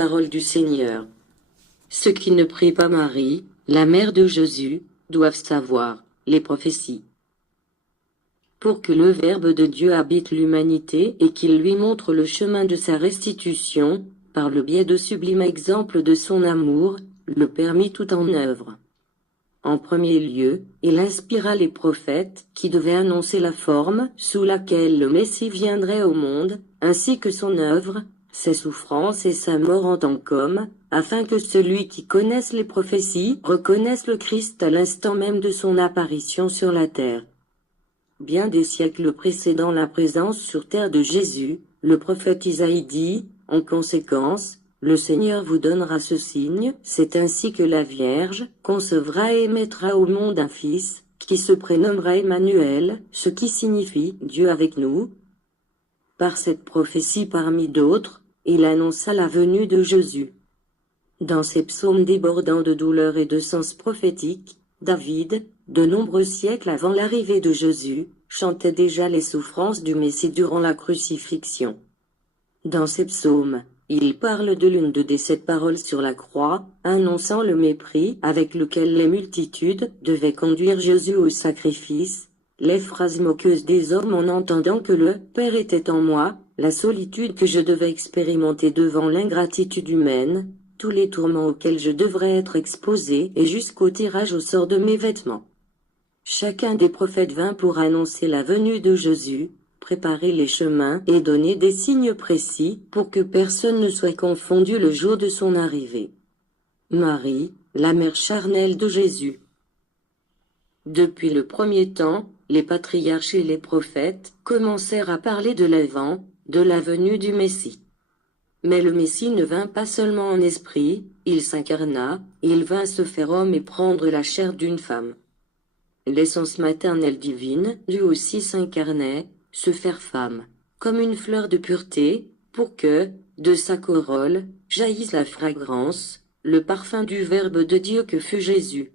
Parole du Seigneur. Ceux qui ne prient pas Marie, la mère de Jésus, doivent savoir les prophéties. Pour que le Verbe de Dieu habite l'humanité et qu'il lui montre le chemin de sa restitution, par le biais de sublimes exemples de son amour, le Père mit tout en œuvre. En premier lieu, il inspira les prophètes, qui devaient annoncer la forme sous laquelle le Messie viendrait au monde, ainsi que son œuvre, ses souffrances et sa mort en tant qu'homme, afin que celui qui connaisse les prophéties reconnaisse le Christ à l'instant même de son apparition sur la terre. Bien des siècles précédant la présence sur terre de Jésus, le prophète Isaïe dit, en conséquence, le Seigneur vous donnera ce signe, c'est ainsi que la Vierge concevra et mettra au monde un fils, qui se prénommera Emmanuel, ce qui signifie Dieu avec nous. Par cette prophétie parmi d'autres, il annonça la venue de Jésus. Dans ses psaumes débordants de douleur et de sens prophétique, David, de nombreux siècles avant l'arrivée de Jésus, chantait déjà les souffrances du Messie durant la crucifixion. Dans ces psaumes, il parle de l'une des 7 paroles sur la croix, annonçant le mépris avec lequel les multitudes devaient conduire Jésus au sacrifice, les phrases moqueuses des hommes en entendant que le Père était en moi, la solitude que je devais expérimenter devant l'ingratitude humaine, tous les tourments auxquels je devrais être exposé et jusqu'au tirage au sort de mes vêtements. Chacun des prophètes vint pour annoncer la venue de Jésus, préparer les chemins et donner des signes précis pour que personne ne soit confondu le jour de son arrivée. Marie, la mère charnelle de Jésus. Depuis le premier temps, les patriarches et les prophètes commencèrent à parler de l'Avènt, de la venue du Messie. Mais le Messie ne vint pas seulement en esprit, il s'incarna, il vint se faire homme et prendre la chair d'une femme. L'essence maternelle divine, lui aussi s'incarnait, se faire femme, comme une fleur de pureté, pour que, de sa corolle, jaillisse la fragrance, le parfum du Verbe de Dieu que fut Jésus.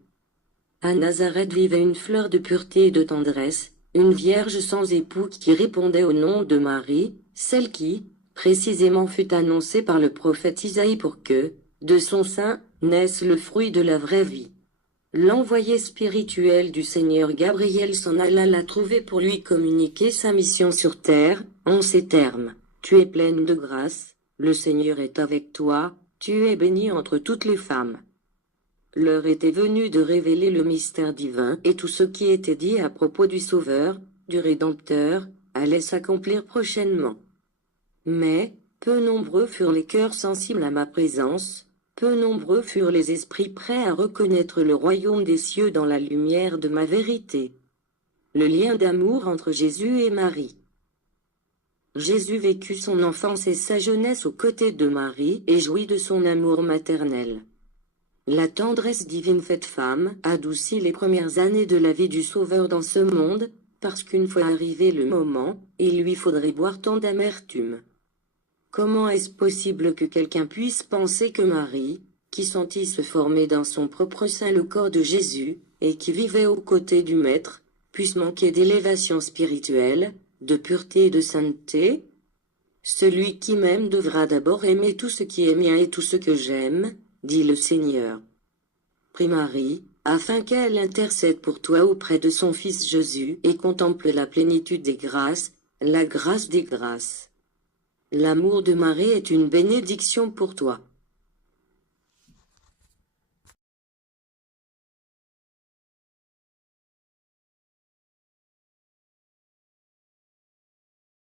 À Nazareth vivait une fleur de pureté et de tendresse, une vierge sans époux qui répondait au nom de Marie, celle qui, précisément fut annoncée par le prophète Isaïe pour que, de son sein, naisse le fruit de la vraie vie. L'envoyé spirituel du Seigneur Gabriel s'en alla la trouver pour lui communiquer sa mission sur terre, en ces termes. Tu es pleine de grâce, le Seigneur est avec toi, tu es bénie entre toutes les femmes. L'heure était venue de révéler le mystère divin et tout ce qui était dit à propos du Sauveur, du Rédempteur, allait s'accomplir prochainement. Mais, peu nombreux furent les cœurs sensibles à ma présence, peu nombreux furent les esprits prêts à reconnaître le royaume des cieux dans la lumière de ma vérité. Le lien d'amour entre Jésus et Marie. Jésus vécut son enfance et sa jeunesse aux côtés de Marie et jouit de son amour maternel. La tendresse divine faite femme adoucit les premières années de la vie du Sauveur dans ce monde, parce qu'une fois arrivé le moment, il lui faudrait boire tant d'amertume. Comment est-ce possible que quelqu'un puisse penser que Marie, qui sentit se former dans son propre sein le corps de Jésus, et qui vivait aux côtés du Maître, puisse manquer d'élévation spirituelle, de pureté et de sainteté? Celui qui m'aime devra d'abord aimer tout ce qui est mien et tout ce que j'aime, dit le Seigneur. Prie Marie, afin qu'elle intercède pour toi auprès de son Fils Jésus et contemple la plénitude des grâces, la grâce des grâces. L'amour de Marie est une bénédiction pour toi.